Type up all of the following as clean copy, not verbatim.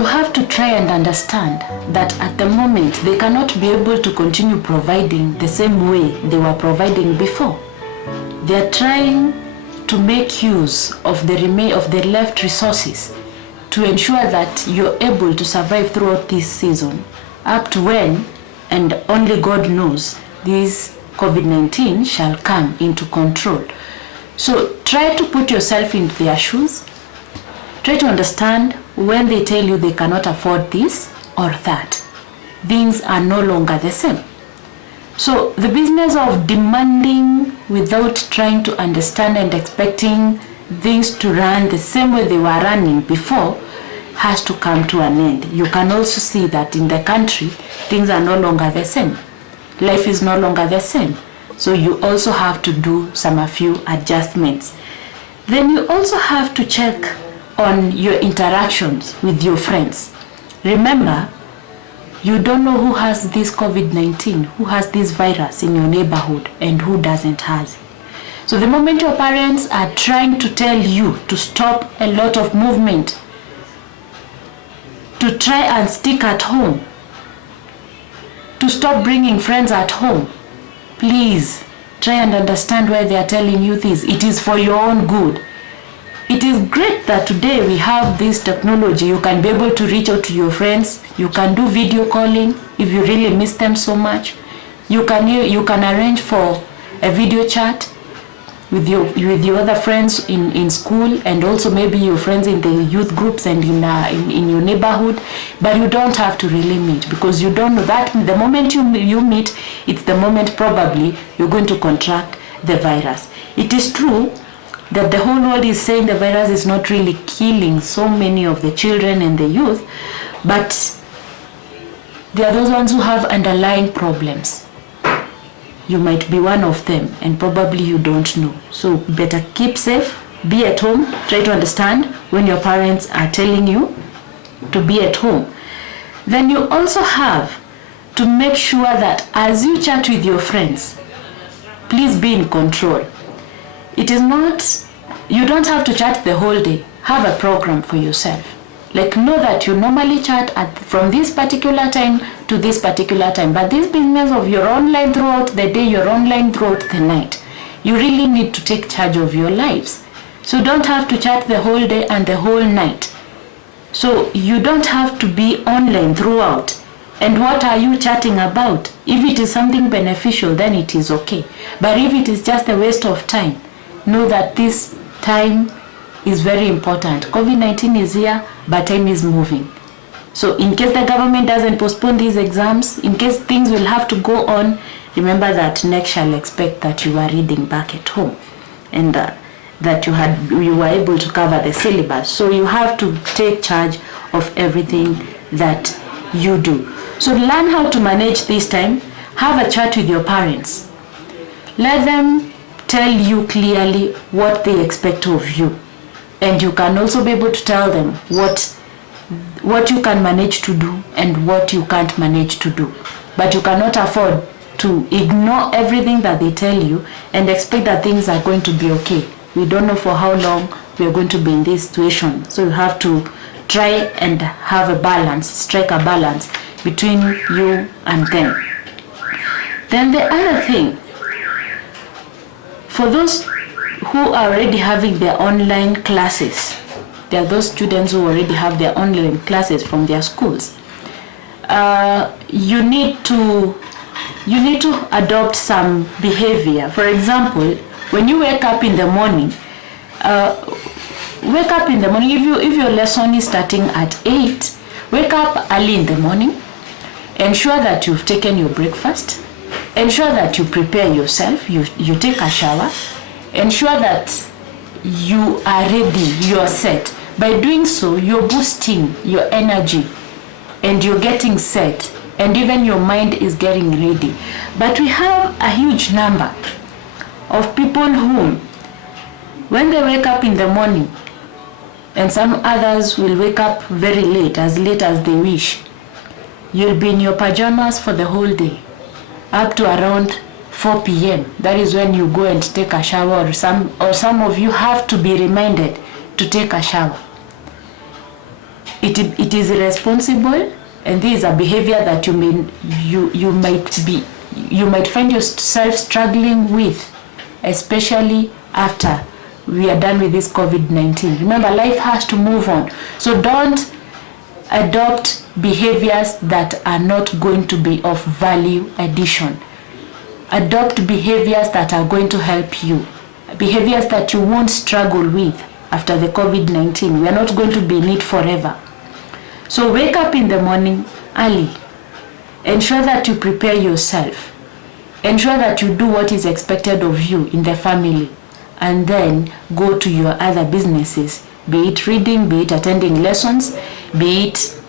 you have to try and understand that at the moment they cannot be able to continue providing the same way they were providing before. They are trying to make use of the left resources to ensure that you're able to survive throughout this season, up to when, and only God knows, this COVID-19 shall come into control. So try to put yourself into their shoes. Try to understand when they tell you they cannot afford this or that. Things are no longer the same. So the business of demanding without trying to understand and expecting things to run the same way they were running before has to come to an end. You can also see that in the country, things are no longer the same. Life is no longer the same. So you also have to do a few adjustments. Then you also have to check on your interactions with your friends. Remember, you don't know who has this COVID-19, who has this virus in your neighborhood, and who doesn't have it. So the moment your parents are trying to tell you to stop a lot of movement, to try and stick at home, to stop bringing friends at home, please try and understand why they are telling you this. It is for your own good. It is great that today we have this technology. You can be able to reach out to your friends. You can do video calling if you really miss them so much. You can arrange for a video chat with your other friends in school, and also maybe your friends in the youth groups and in your neighborhood. But you don't have to really meet, because you don't know that the moment you meet, it's the moment probably you're going to contract the virus. It is true that the whole world is saying the virus is not really killing so many of the children and the youth, but there are those ones who have underlying problems. You might be one of them, and probably you don't know. So better keep safe, be at home, try to understand when your parents are telling you to be at home. Then you also have to make sure that as you chat with your friends, please be in control. It is not, you don't have to chat the whole day. Have a program for yourself. Like, know that you normally chat from this particular time to this particular time. But this business of you're online throughout the day, you're online throughout the night, you really need to take charge of your lives. So don't have to chat the whole day and the whole night. So you don't have to be online throughout. And what are you chatting about? If it is something beneficial, then it is okay. But if it is just a waste of time, know that this time is very important. COVID-19 is here, but time is moving. So in case the government doesn't postpone these exams, in case things will have to go on, remember that next shall expect that you are reading back at home, and that you were able to cover the syllabus. So you have to take charge of everything that you do. So learn how to manage this time. Have a chat with your parents. Let them tell you clearly what they expect of you. And you can also be able to tell them what you can manage to do and what you can't manage to do. But you cannot afford to ignore everything that they tell you and expect that things are going to be okay. We don't know for how long we are going to be in this situation. So you have to try and have a balance, strike a balance between you and them. Then the other thing, for those who are already having their online classes, there are those students who already have their online classes from their schools. You need to adopt some behavior. For example, when you wake up in the morning, if your lesson is starting at 8, wake up early in the morning. Ensure that you've taken your breakfast. Ensure that you prepare yourself. You take a shower. Ensure that you are ready, you're set. By doing so, you're boosting your energy and you're getting set, and even your mind is getting ready. But we have a huge number of people whom, when they wake up in the morning, and some others will wake up very late as they wish, you'll be in your pajamas for the whole day, up to around 4 p.m. That is when you go and take a shower, or some of you have to be reminded to take a shower. It is irresponsible, and this is a behavior that you might find yourself struggling with, especially after we are done with this COVID-19. Remember, life has to move on. So don't adopt behaviors that are not going to be of value addition. Adopt behaviors that are going to help you. Behaviors that you won't struggle with after the COVID-19. We are not going to be in it forever. So wake up in the morning early. Ensure that you prepare yourself. Ensure that you do what is expected of you in the family. And then go to your other businesses. Be it reading, be it attending lessons, be it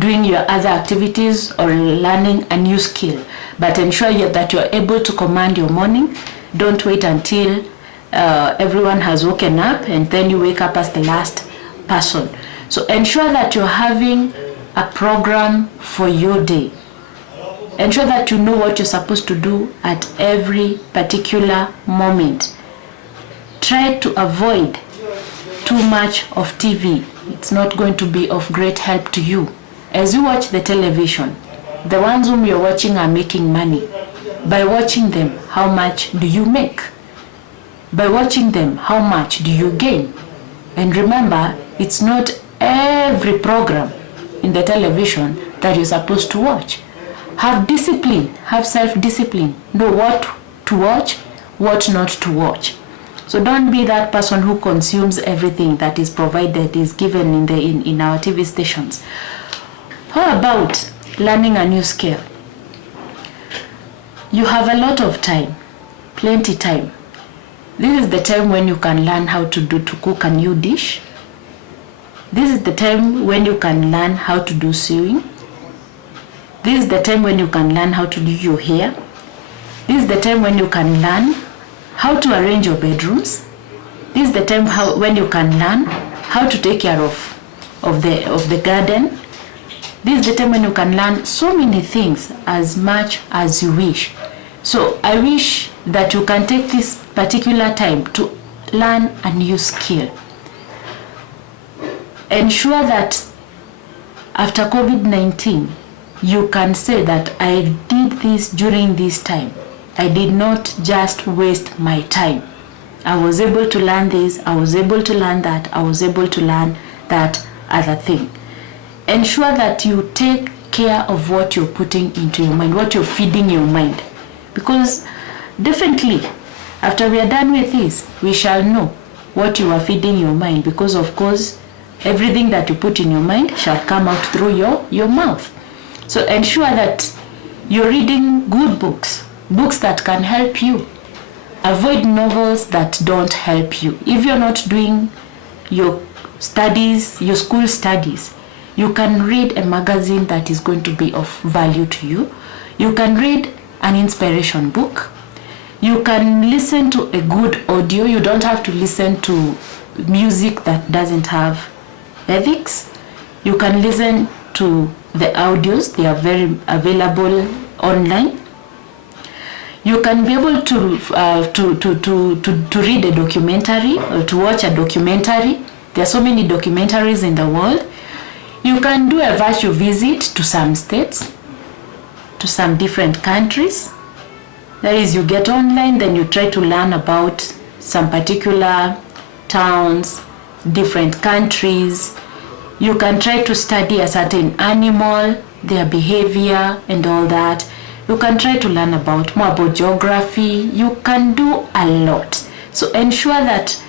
doing your other activities or learning a new skill. But ensure that you're able to command your morning. Don't wait until everyone has woken up and then you wake up as the last person. So ensure that you're having a program for your day. Ensure that you know what you're supposed to do at every particular moment. Try to avoid too much of TV. It's not going to be of great help to you. As you watch the television, the ones whom you're watching are making money. By watching them, how much do you make? By watching them, how much do you gain? And remember, it's not every program in the television that you're supposed to watch. Have discipline, have self-discipline. Know what to watch, what not to watch. So don't be that person who consumes everything that is provided, is given in our TV stations. How about learning a new skill? You have a lot of time, plenty time. This is the time when you can learn how to cook a new dish. This is the time when you can learn how to do sewing. This is the time when you can learn how to do your hair. This is the time when you can learn how to arrange your bedrooms. This is the time when you can learn how to take care of the garden. This is the time when you can learn so many things as much as you wish. So I wish that you can take this particular time to learn a new skill. Ensure that after COVID-19, you can say that I did this during this time. I did not just waste my time. I was able to learn this, I was able to learn that, I was able to learn that other thing. Ensure that you take care of what you're putting into your mind, what you're feeding your mind. Because definitely, after we are done with this, we shall know what you are feeding your mind. Because of course, everything that you put in your mind shall come out through your mouth. So ensure that you're reading good books, books that can help you. Avoid novels that don't help you. If you're not doing your studies, your school studies, you can read a magazine that is going to be of value to you. You can read an inspiration book. You can listen to a good audio. You don't have to listen to music that doesn't have ethics. You can listen to the audios. They are very available online. You can be able to read a documentary or to watch a documentary. There are so many documentaries in the world. You can do a virtual visit to some states, to some different countries. That is, you get online, then you try to learn about some particular towns, different countries. You can try to study a certain animal, their behavior and all that. You can try to learn more about geography. You can do a lot. So ensure that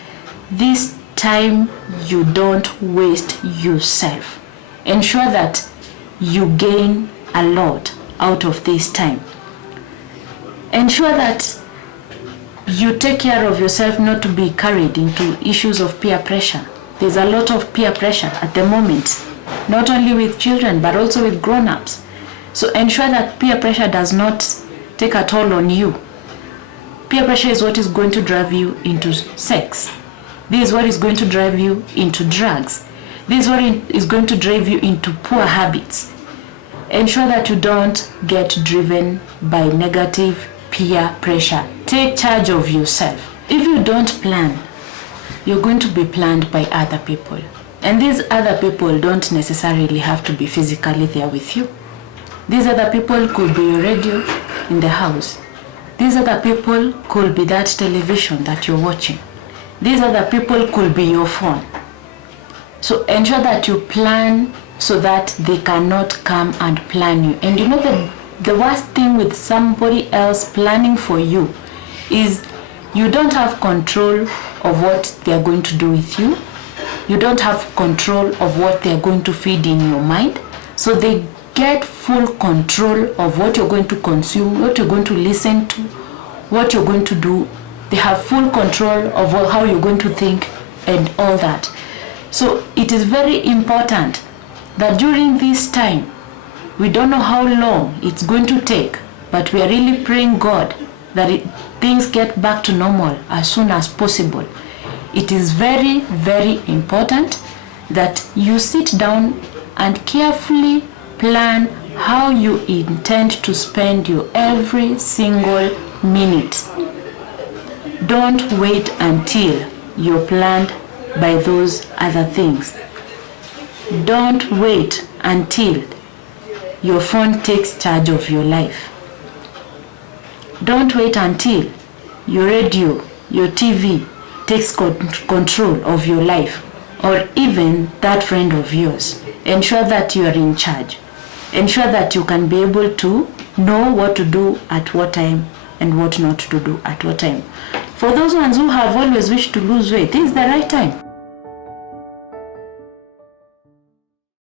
this time you don't waste yourself. Ensure that you gain a lot out of this time. Ensure that you take care of yourself not to be carried into issues of peer pressure. There's a lot of peer pressure at the moment, not only with children, but also with grown-ups. So ensure that peer pressure does not take a toll on you. Peer pressure is what is going to drive you into sex. This is what is going to drive you into drugs. This is what is going to drive you into poor habits. Ensure that you don't get driven by negative peer pressure. Take charge of yourself. If you don't plan, you're going to be planned by other people. And these other people don't necessarily have to be physically there with you. These other people could be your radio in the house. These other people could be that television that you're watching. These other people could be your phone. So ensure that you plan so that they cannot come and plan you. And you know the worst thing with somebody else planning for you is you don't have control of what they're going to do with you. You don't have control of what they're going to feed in your mind. So they get full control of what you're going to consume, what you're going to listen to, what you're going to do. They have full control of how you're going to think and all that. So it is very important that during this time, we don't know how long it's going to take, but we are really praying God that things get back to normal as soon as possible. It is very, very important that you sit down and carefully plan how you intend to spend your every single minute. Don't wait until you're planned by those other things. Don't wait until your phone takes charge of your life. Don't wait until your radio, your TV takes control of your life, or even that friend of yours. Ensure that you are in charge. Ensure that you can be able to know what to do at what time and what not to do at what time. For those ones who have always wished to lose weight, this is the right time.